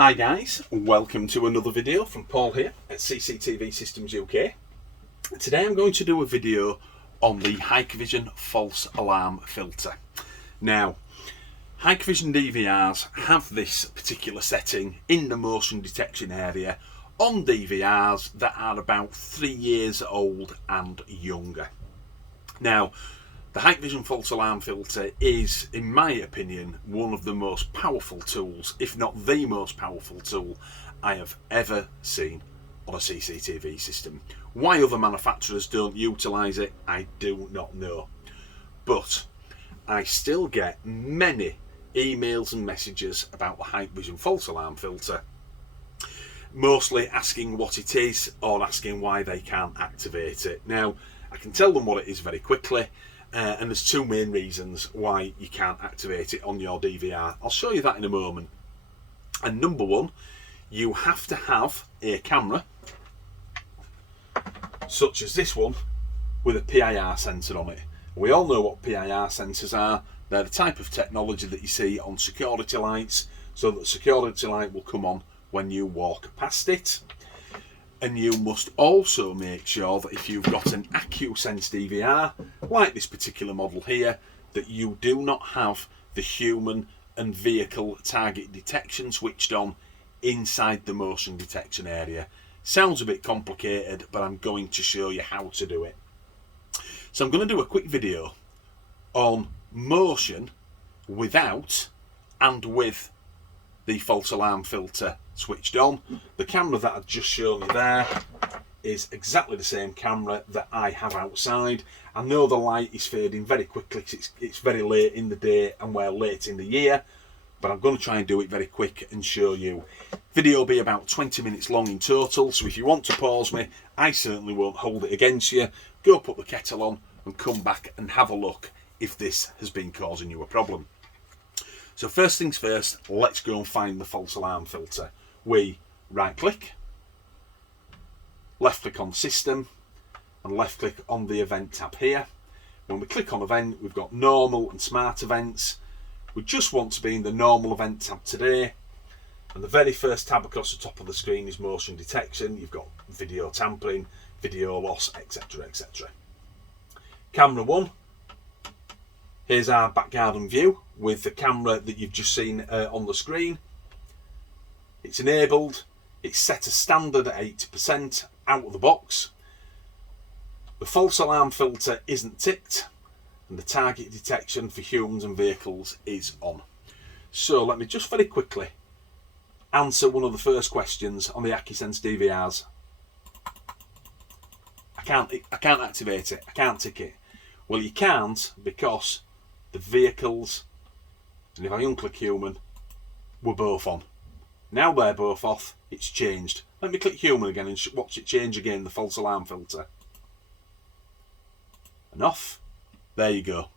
Hi guys, welcome to another video from Paul here at CCTV Systems UK. Today I'm going to do a video on the Hikvision false alarm filter. Now, Hikvision DVRs have this particular setting in the motion detection area on DVRs that are about 3 years old and younger. Now, the Hikvision false alarm filter is, in my opinion, one of the most powerful tools, if not the most powerful tool I have ever seen on a CCTV system. Why other manufacturers don't utilise it, I do not know. But I still get many emails and messages about the Hikvision false alarm filter, mostly asking what it is or asking why they can't activate it. Now, I can tell them what it is very quickly. And there's two main reasons why you can't activate it on your DVR. I'll show you that in a moment. And number one, you have to have a camera, such as this one, with a PIR sensor on it. We all know what PIR sensors are. They're the type of technology that you see on security lights, so that the security light will come on when you walk past it. And you must also make sure that if you've got an AccuSense DVR, like this particular model here, that you do not have the human and vehicle target detection switched on inside the motion detection area. Sounds a bit complicated, but I'm going to show you how to do it. So I'm going to do a quick video on motion without and with the false alarm filter switched on. The camera that I've just shown you there is exactly the same camera that I have outside. I know the light is fading very quickly because it's very late in the day and we're late in the year, but I'm going to try and do it very quick and show you. Video will be about 20 minutes long in total, so if you want to pause me, I certainly won't hold it against you. Go put the kettle on and come back and have a look if this has been causing you a problem. So first things first, let's go and find the false alarm filter. We right click, left click on system, and left click on the event tab here. When we click on event, we've got normal and smart events. We just want to be in the normal event tab today. And the very first tab across the top of the screen is motion detection. You've got video tampering, video loss, etc, etc. Camera 1. Here's our back garden view with the camera that you've just seen on the screen. It's enabled, it's set as standard at 80% out of the box. The false alarm filter isn't ticked, and the target detection for humans and vehicles is on. So let me just very quickly answer one of the first questions on the AccuSense DVRs. I can't activate it, I can't tick it. Well, you can't because the vehicles, and if I unclick human, were both on. Now they're both off, it's changed. Let me click human again and watch it change again, the false alarm filter. And off. There you go.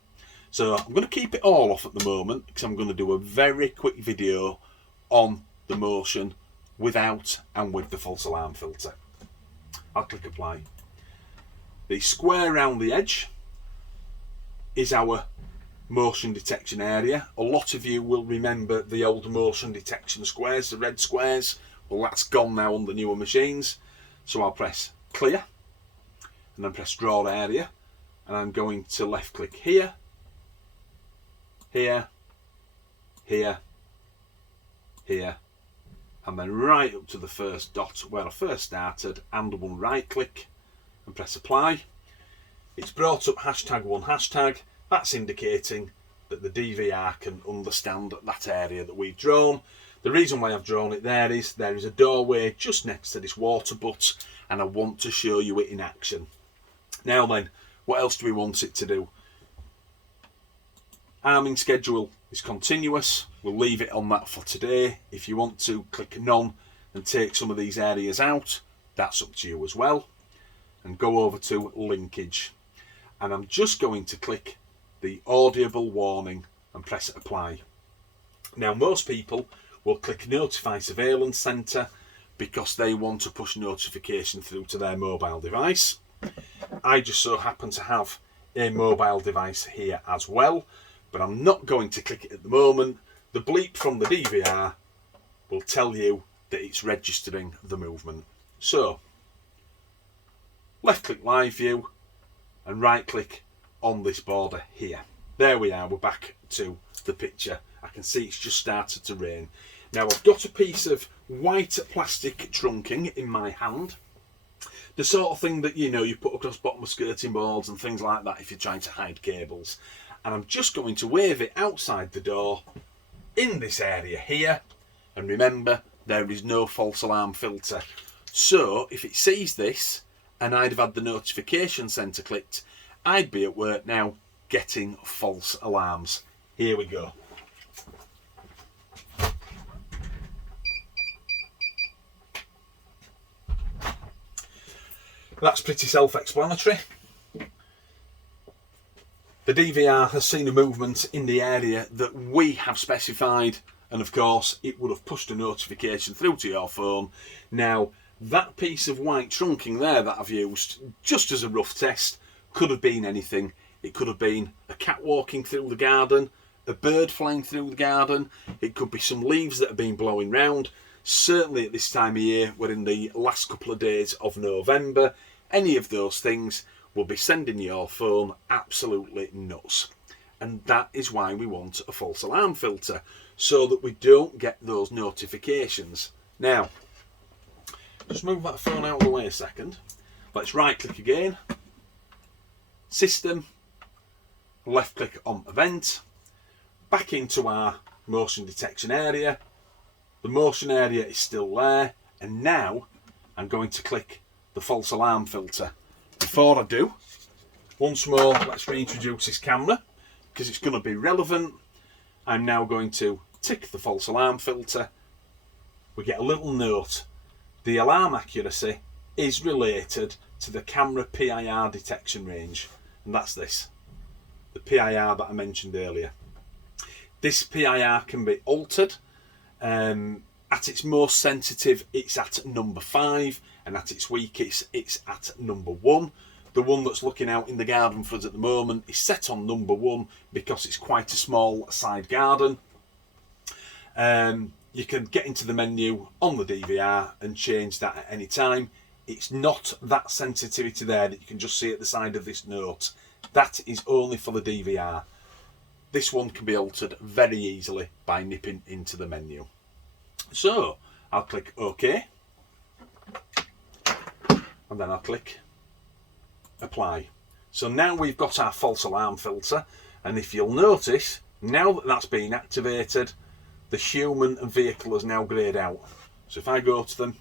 So I'm going to keep it all off at the moment because I'm going to do a very quick video on the motion without and with the false alarm filter. I'll click apply. The square around the edge is our motion detection area. A lot of you will remember the old motion detection squares, the red squares. Well, that's gone now on the newer machines. So I'll press clear and then press draw area, and I'm going to left click here, here, here, here, and then right up to the first dot where I first started, and one right click and press apply. It's brought up #1 hashtag. That's indicating that the DVR can understand that area that we've drawn. The reason why I've drawn it there is a doorway just next to this water butt, and I want to show you it in action. Now then, what else do we want it to do? Arming schedule is continuous. We'll leave it on that for today. If you want to click none and take some of these areas out, that's up to you as well. And go over to linkage. And I'm just going to click the audible warning and press apply. Now, most people will click notify surveillance center because they want to push notification through to their mobile device. I just so happen to have a mobile device here as well, but I'm not going to click it at the moment. The bleep from the DVR will tell you that it's registering the movement. So, left click live view and right click on this border here. There we are, we're back to the picture. I can see it's just started to rain. Now I've got a piece of white plastic trunking in my hand. The sort of thing that, you know, you put across bottom of skirting boards and things like that if you're trying to hide cables. And I'm just going to wave it outside the door in this area here. And remember, there is no false alarm filter. So if it sees this and I'd have had the notification centre clicked, I'd be at work now getting false alarms. Here we go. That's pretty self-explanatory. The DVR has seen a movement in the area that we have specified, and of course it would have pushed a notification through to your phone. Now, that piece of white trunking there that I've used, just as a rough test, could have been anything. It could have been a cat walking through the garden, a bird flying through the garden, it could be some leaves that have been blowing round. Certainly at this time of year, we're in the last couple of days of November, any of those things will be sending your phone absolutely nuts. And that is why we want a false alarm filter, so that we don't get those notifications. Now, just move that phone out of the way a second. Let's right click again, system, left click on event, back into our motion detection area. The motion area is still there, and now I'm going to click the false alarm filter. Before I do, once more, let's reintroduce this camera because it's going to be relevant. I'm now going to tick the false alarm filter. We get a little note. The alarm accuracy is related to the camera PIR detection range, and that's this, the PIR that I mentioned earlier. This PIR can be altered. At its most sensitive, it's at number 5, and at its weakest, it's at number 1. The one that's looking out in the garden for us at the moment is set on number 1 because it's quite a small side garden. You can get into the menu on the DVR and change that at any time. It's not that sensitivity there that you can just see at the side of this note. That is only for the DVR. This one can be altered very easily by nipping into the menu. So I'll click OK, and then I'll click apply. So now we've got our false alarm filter, and if you'll notice, now that that's been activated, the human and vehicle is now greyed out. So if I go to them,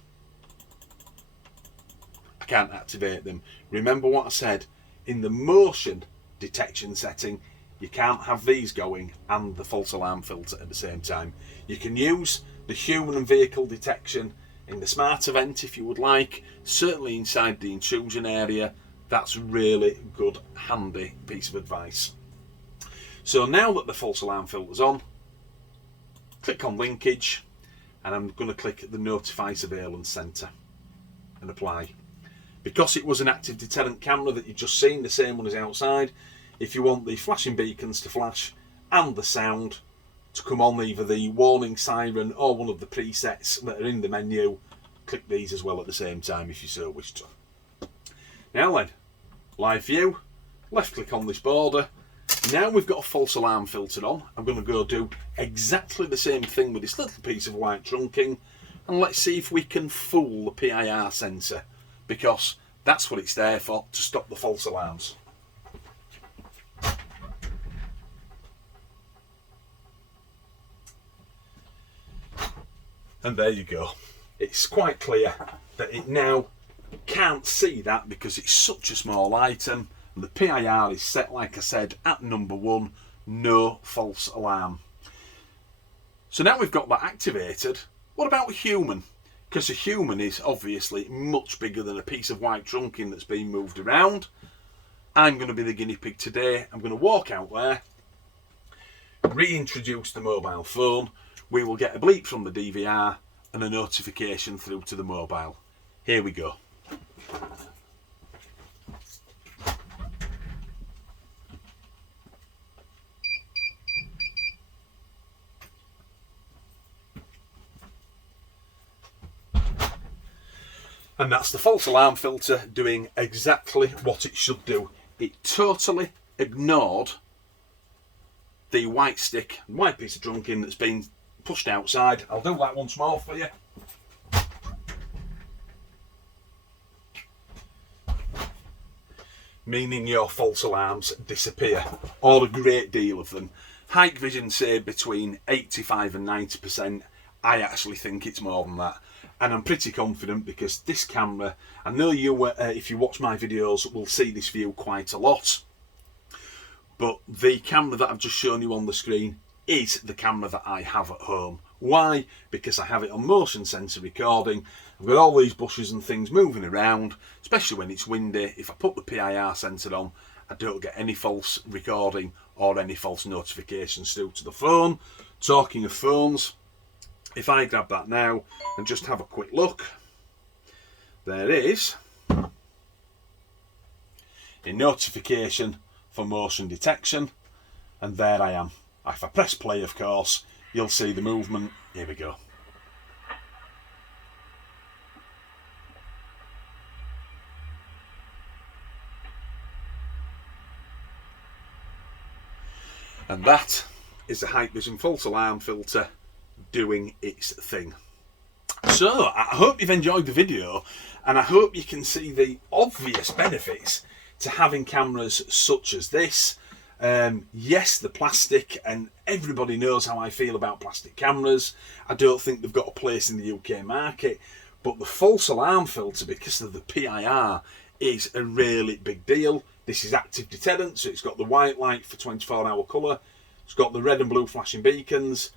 I can't activate them. Remember what I said, in the motion detection setting, you can't have these going and the false alarm filter at the same time. You can use the human and vehicle detection in the smart event if you would like, certainly inside the intrusion area. That's really good, handy piece of advice. So now that the false alarm filter's on, click on linkage, and I'm going to click the notify surveillance centre and apply. Because it was an active deterrent camera that you've just seen, the same one as outside, if you want the flashing beacons to flash and the sound to come on, either the warning siren or one of the presets that are in the menu, click these as well at the same time if you so wish to. Now then, live view, left click on this border. Now we've got a false alarm filter on. I'm going to go do exactly the same thing with this little piece of white trunking, and let's see if we can fool the PIR sensor, because that's what it's there for, to stop the false alarms. And there you go. It's quite clear that it now can't see that because it's such a small item, and the PIR is set, like I said, at number 1, no false alarm. So now we've got that activated, what about a human? Because a human is obviously much bigger than a piece of white trunking that's been moved around. I'm going to be the guinea pig today. I'm going to walk out there, reintroduce the mobile phone. We will get a bleep from the DVR and a notification through to the mobile. Here we go. And that's the false alarm filter doing exactly what it should do. It totally ignored the white stick, white piece of trunking that's been pushed outside. I'll do that once more for you. Meaning your false alarms disappear, or a great deal of them. Hikvision say between 85 and 90%. I actually think it's more than that. And I'm pretty confident because this camera, I know you, if you watch my videos, will see this view quite a lot. But the camera that I've just shown you on the screen is the camera that I have at home. Why? Because I have it on motion sensor recording. I've got all these bushes and things moving around, especially when it's windy. If I put the PIR sensor on, I don't get any false recording or any false notifications through to the phone. Talking of phones, if I grab that now and just have a quick look, there is a notification for motion detection, and there I am. If I press play, of course, you'll see the movement. Here we go. And that is the Hikvision false alarm filter doing its thing. So I hope you've enjoyed the video, and I hope you can see the obvious benefits to having cameras such as this. Yes, the plastic, and everybody knows how I feel about plastic cameras. I don't think they've got a place in the UK market, but the false alarm filter, because of the PIR, is a really big deal. This is active deterrent, so it's got the white light for 24-hour colour, it's got the red and blue flashing beacons,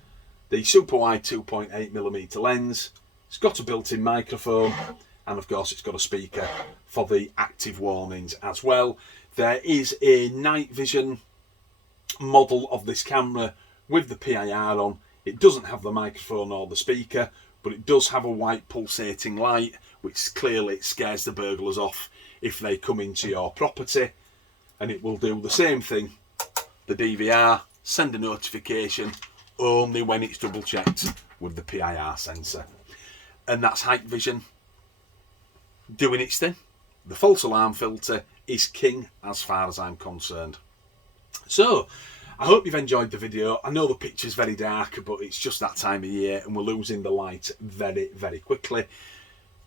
the super wide 2.8mm lens, it's got a built-in microphone, and of course it's got a speaker for the active warnings as well. There is a night vision model of this camera with the PIR on. It doesn't have the microphone or the speaker, but it does have a white pulsating light, which clearly scares the burglars off if they come into your property. And it will do the same thing, the DVR, send a notification only when it's double checked with the PIR sensor. And that's Hikvision doing its thing. The false alarm filter is king as far as I'm concerned. So I hope you've enjoyed the video. I know the picture's very dark, but it's just that time of year and we're losing the light very, very quickly.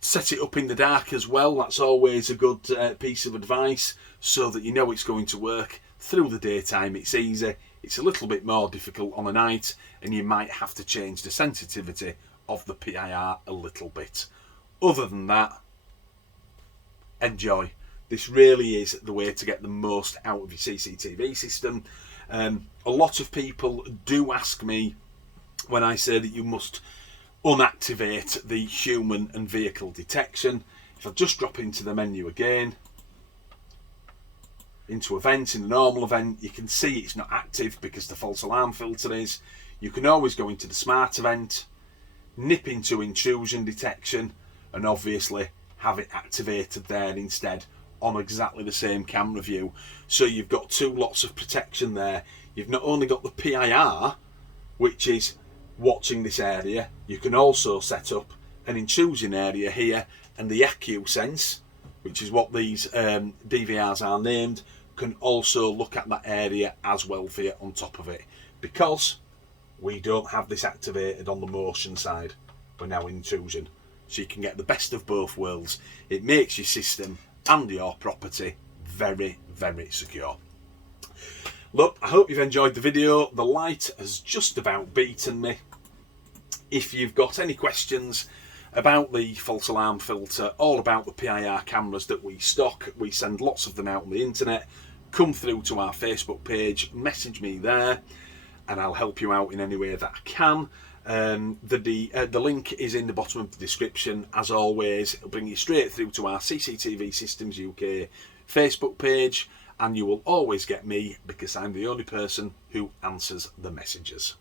Set it up in the dark as well. That's always a good piece of advice, so that you know it's going to work. Through the daytime it's easy. It's a little bit more difficult on a night, and you might have to change the sensitivity of the PIR a little bit. Other than that, enjoy. This really is the way to get the most out of your CCTV system. A lot of people do ask me when I say that you must unactivate the human and vehicle detection. If I just drop into the menu again, into events, in the normal event, you can see it's not active because the false alarm filter is. You can always go into the smart event, nip into intrusion detection, and obviously have it activated there instead on exactly the same camera view. So you've got two lots of protection there. You've not only got the PIR, which is watching this area, you can also set up an intrusion area here, and the AccuSense, which is what these DVRs are named, can also look at that area as well for you on top of it, because we don't have this activated on the motion side. We're now intrusion, so you can get the best of both worlds. It makes your system and your property very, very secure. Look, I hope you've enjoyed the video. The light has just about beaten me. If you've got any questions about the false alarm filter, all about the PIR cameras that we stock, we send lots of them out on the internet, come through to our Facebook page, message me there, and I'll help you out in any way that I can. The link is in the bottom of the description. As always, it'll bring you straight through to our CCTV Systems UK Facebook page, and you will always get me because I'm the only person who answers the messages.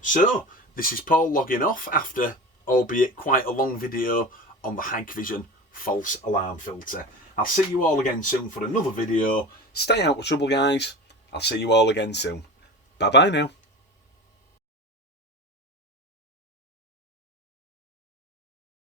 So this is Paul logging off after, albeit quite a long video, on the Hikvision false alarm filter. I'll see you all again soon for another video. Stay out of trouble, guys. I'll see you all again soon. Bye bye now.